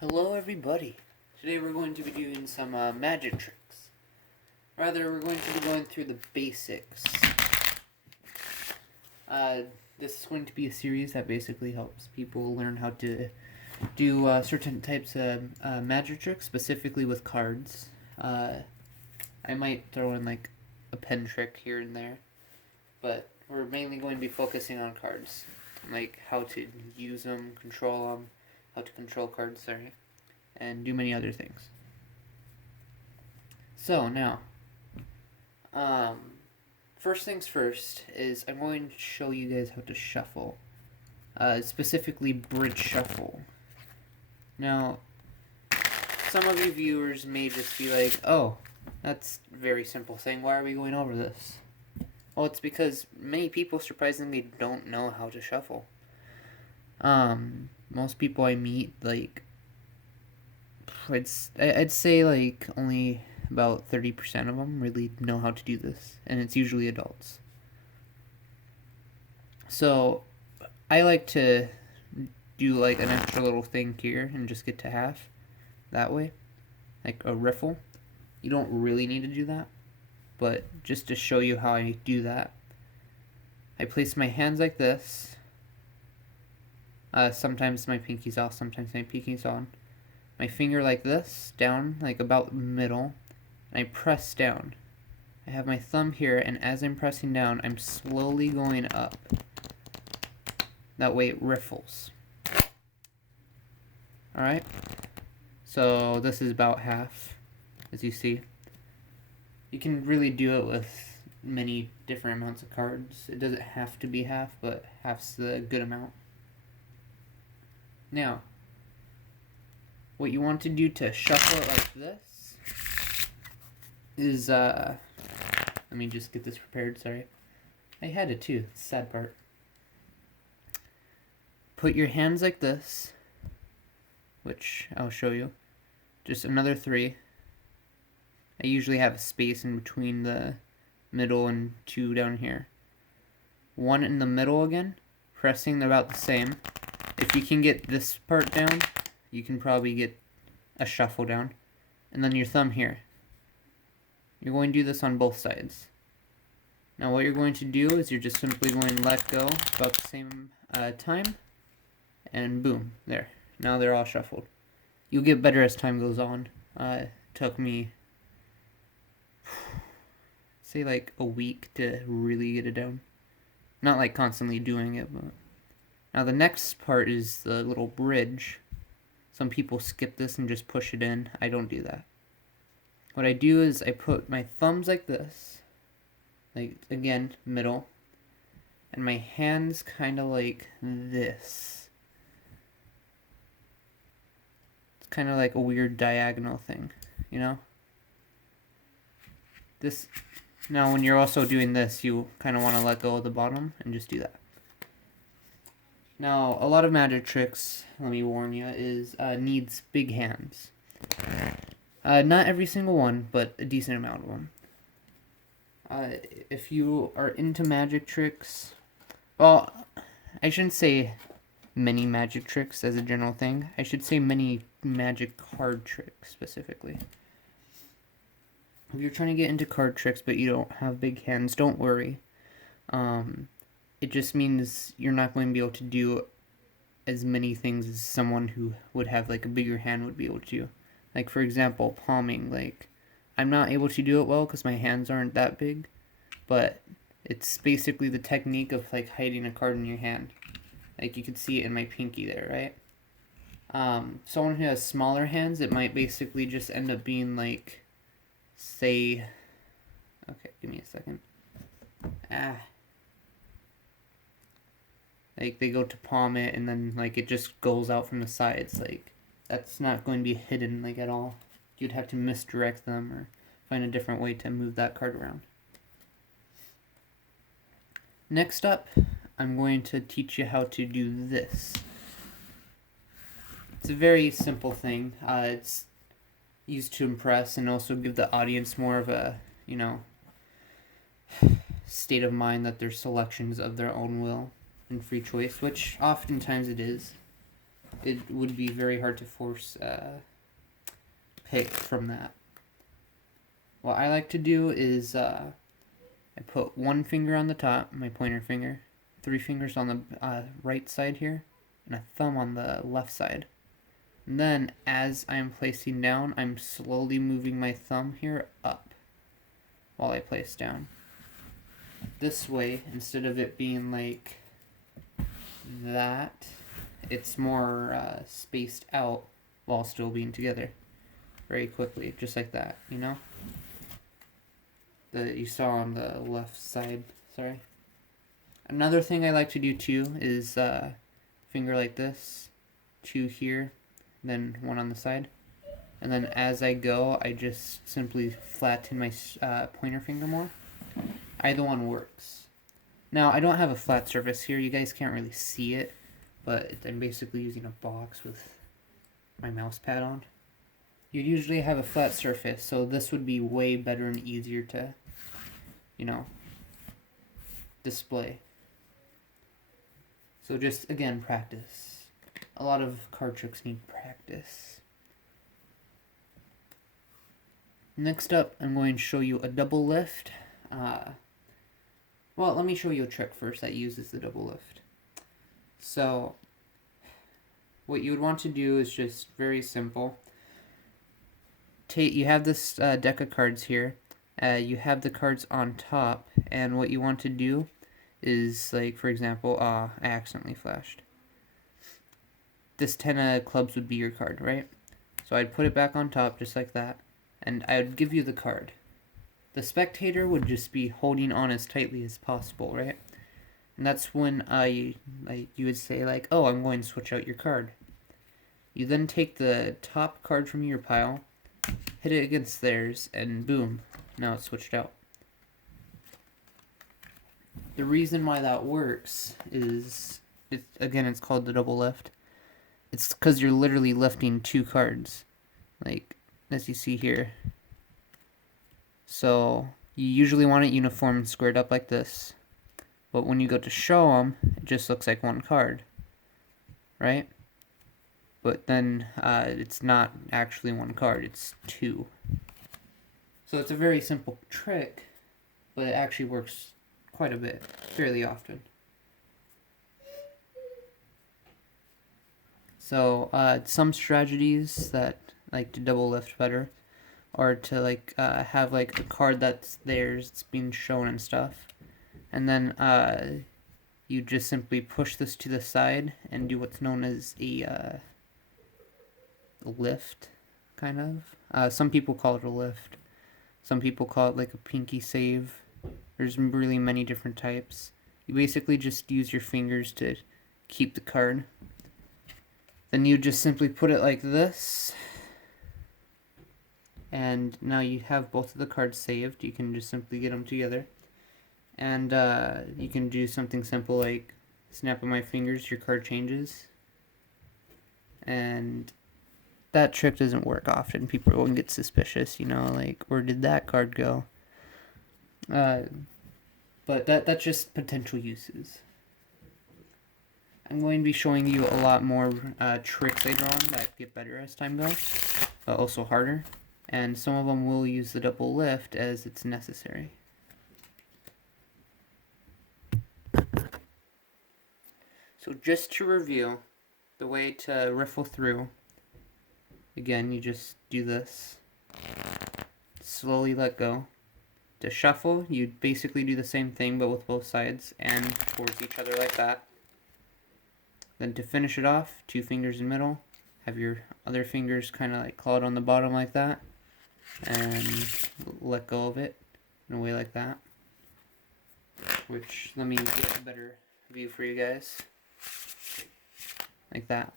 Hello everybody! Today we're going to be doing some magic tricks. Rather, we're going to be going through the basics. This is going to be a series that basically helps people learn how to do certain types of magic tricks, specifically with cards. I might throw in like a pen trick here and there, but we're mainly going to be focusing on cards. Like how to use them, control them, how to control cards, and do many other things. So now, first things first is I'm going to show you guys how to shuffle, specifically bridge shuffle. Now, some of you viewers may just be like, oh, that's a very simple thing, why are we going over this? Well, it's because many people surprisingly don't know how to shuffle. Most people I meet, like, I'd say like only about 30% of them really know how to do this, and it's usually adults. So I like to do like an extra little thing here and just get to half that way, like a riffle. You don't really need to do that, but just to show you how I do that, I place my hands like this. Sometimes my pinky's off, sometimes my pinky's on. My finger like this, down, like about middle, and I press down. I have my thumb here, and as I'm pressing down, I'm slowly going up. That way it riffles. Alright? So this is about half, as you see. You can really do it with many different amounts of cards. It doesn't have to be half, but half's the good amount. Now, what you want to do to shuffle it like this is, let me just get this prepared, sorry. I had it too, it's the sad part. Put your hands like this, which I'll show you. Just another 3. I usually have a space in between the middle and 2 down here. 1 in the middle again, pressing about the same. If you can get this part down, you can probably get a shuffle down. And then your thumb here. You're going to do this on both sides. Now what you're going to do is you're just simply going to let go about the same time. And boom, there. Now they're all shuffled. You'll get better as time goes on. It took me, say like a week to really get it down. Not like constantly doing it, but... Now the next part is the little bridge. Some people skip this and just push it in. I don't do that. What I do is I put my thumbs like this, like again, middle, and my hands kind of like this. It's kind of like a weird diagonal thing, you know? This, now when you're also doing this, you kind of want to let go of the bottom and just do that. Now, a lot of magic tricks, let me warn you, needs big hands. Not every single one, but a decent amount of them. If you are into magic tricks, well, I shouldn't say many magic tricks as a general thing. I should say many magic card tricks, specifically. If you're trying to get into card tricks, but you don't have big hands, don't worry. It just means you're not going to be able to do as many things as someone who would have like a bigger hand would be able to. Like for example, palming. Like I'm not able to do it well because my hands aren't that big, but it's basically the technique of like hiding a card in your hand. Like you can see it in my pinky there, right? Someone who has smaller hands, it might basically just end up being like, say, okay, give me a second. Like they go to palm it and then like it just goes out from the sides. Like that's not going to be hidden like at all. You'd have to misdirect them or find a different way to move that card around. Next up, I'm going to teach you how to do this. It's a very simple thing. It's used to impress and also give the audience more of a, you know, state of mind that they're selections of their own will and free choice, which oftentimes it is. it would be very hard to force pick from that. What I like to do is I put one finger on the top, my pointer finger, 3 fingers on the right side here, and a thumb on the left side. And then, as I am placing down, I'm slowly moving my thumb here up while I place down. This way, instead of it being like that, it's more spaced out while still being together very quickly, just like that, you know? That you saw on the left side, sorry. Another thing I like to do too is finger like this, 2 here, then 1 on the side. And then as I go, I just simply flatten my pointer finger more. Either one works. Now, I don't have a flat surface here. You guys can't really see it, but I'm basically using a box with my mouse pad on. You usually have a flat surface, so this would be way better and easier to, you know, display. So just, again, practice. A lot of card tricks need practice. Next up, I'm going to show you a double lift. Well, let me show you a trick first that uses the double lift. So, what you would want to do is just very simple. You have this deck of cards here. You have the cards on top, and what you want to do is, like, for example, I accidentally flashed. This 10 of clubs would be your card, right? So I'd put it back on top just like that, and I would give you the card. The spectator would just be holding on as tightly as possible, right? And that's when you would say, like, oh, I'm going to switch out your card. You then take the top card from your pile, hit it against theirs, and boom, now it's switched out. The reason why that works is, it's called the double lift. It's because you're literally lifting 2 cards, like, as you see here. So, you usually want it uniform and squared up like this. But when you go to show them, it just looks like 1 card, right? But then it's not actually 1 card, it's 2. So it's a very simple trick, but it actually works quite a bit, fairly often. So some strategies that like to double lift better are to like have like a card that's theirs, it's being shown and stuff, and then you just simply push this to the side and do what's known as a lift, kind of. Some people call it a lift. Some people call it like a pinky save. There's really many different types. You basically just use your fingers to keep the card. Then you just simply put it like this. And now you have both of the cards saved. You can just simply get them together. And you can do something simple like snap of my fingers, your card changes. And that trick doesn't work often. People won't get suspicious, you know, like, where did that card go? But that's just potential uses. I'm going to be showing you a lot more tricks later on that get better as time goes, but also harder. And some of them will use the double lift as it's necessary. So just to review, the way to riffle through, again, you just do this. Slowly let go. To shuffle, you basically do the same thing but with both sides and towards each other like that. Then to finish it off, 2 fingers in the middle, have your other fingers kind of like clawed on the bottom like that, and let go of it in a way like that. Which, let me get a better view for you guys. Like that.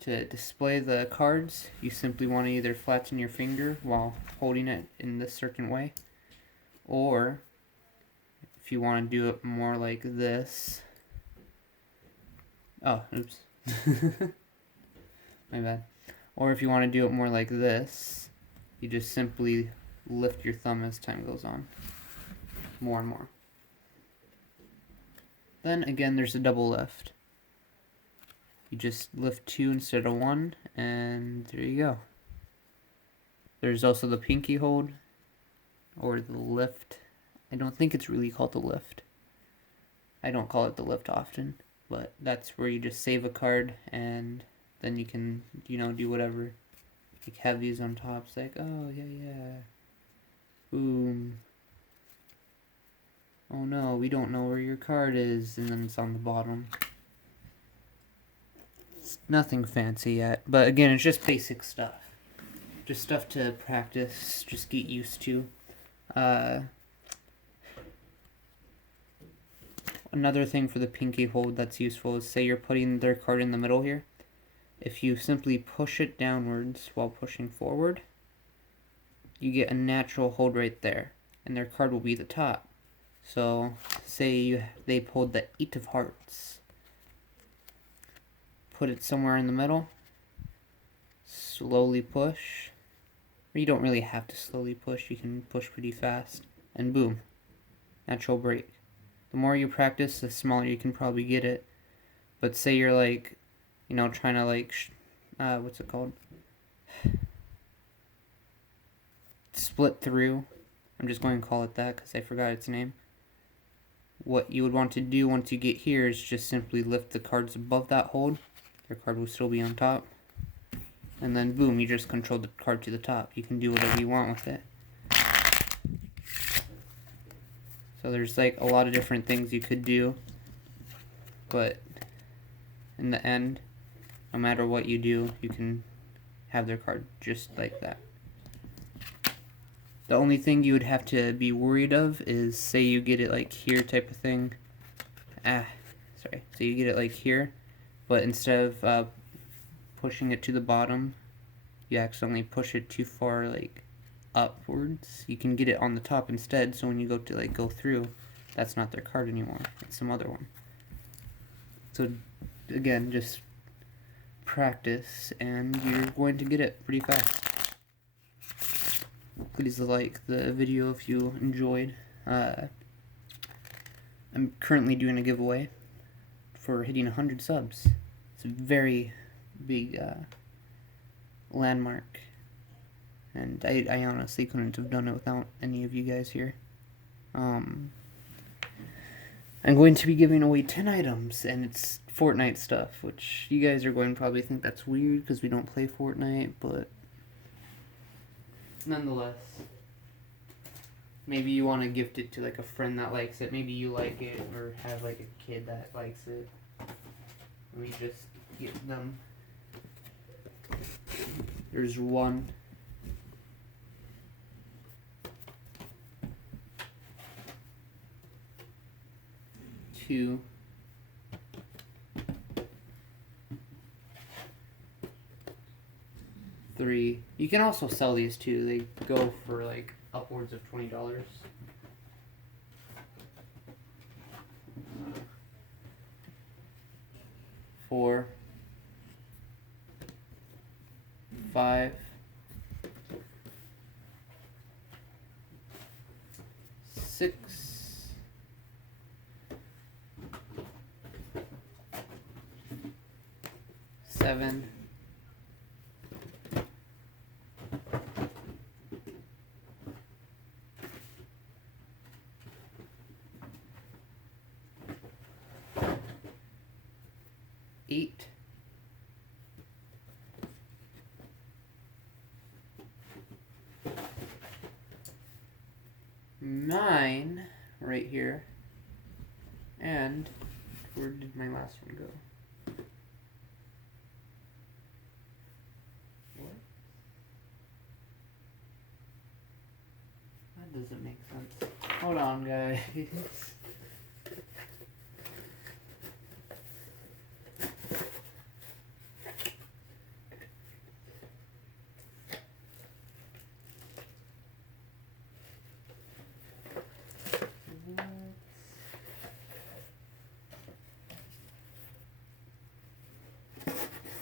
To display the cards, you simply want to either flatten your finger while holding it in this certain way, or if you want to do it more like this. Oh, oops. My bad. Or if you want to do it more like this, you just simply lift your thumb as time goes on. More and more. Then again, there's a double lift. You just lift 2 instead of 1, and there you go. There's also the pinky hold, or the lift. I don't think it's really called the lift. I don't call it the lift often, but that's where you just save a card, and then you can, do whatever. Like, have these on top. It's like, oh, yeah. Boom. Oh no, we don't know where your card is, and then it's on the bottom. It's nothing fancy yet, but again, it's just basic stuff. Just stuff to practice, just get used to. Another thing for the pinky hold that's useful is, say you're putting their card in the middle here. If you simply push it downwards while pushing forward, you get a natural hold right there, and their card will be the top. So, say they pulled the 8 of hearts. Put it somewhere in the middle. Slowly push. Or you don't really have to slowly push, you can push pretty fast. And boom. Natural break. The more you practice, the smaller you can probably get it. But say you're like, trying to what's it called? Split through. I'm just going to call it that because I forgot its name. What you would want to do once you get here is just simply lift the cards above that hold. Your card will still be on top. And then boom, you just control the card to the top. You can do whatever you want with it. So there's like a lot of different things you could do. But in the end, no matter what you do, you can have their card just like that. The only thing you would have to be worried of is, say you get it like here type of thing. So you get it like here, but instead of pushing it to the bottom, you accidentally push it too far like upwards. You can get it on the top instead, so when you go to go through, that's not their card anymore. It's some other one. So again, just practice and you're going to get it pretty fast. Please like the video if you enjoyed. I'm currently doing a giveaway for hitting 100 subs. It's a very big landmark, and I honestly couldn't have done it without any of you guys here. I'm going to be giving away 10 items, and it's Fortnite stuff, which you guys are going to probably think that's weird because we don't play Fortnite, but nonetheless, maybe you want to gift it to a friend that likes it. Maybe you like it, or have a kid that likes it. We just give them. There's 1. 2. 3. You can also sell these too. They go for upwards of $20. 4. 5. 6. 7. 8. 9 right here. And where did my last one go? What? That doesn't make sense. Hold on, guys.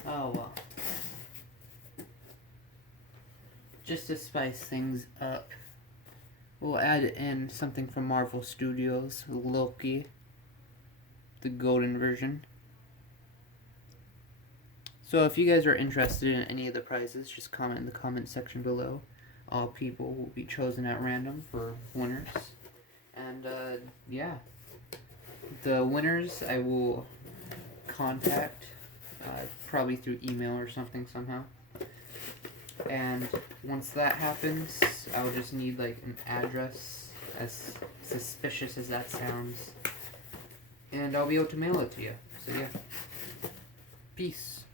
Oh well. Just to spice things up, we'll add in something from Marvel Studios, Loki, the golden version. So if you guys are interested in any of the prizes, just comment in the comment section below. All people will be chosen at random for winners. And yeah, the winners I will contact probably through email or something somehow. And once that happens, I'll just need like an address, as suspicious as that sounds, and I'll be able to mail it to you. So yeah, peace.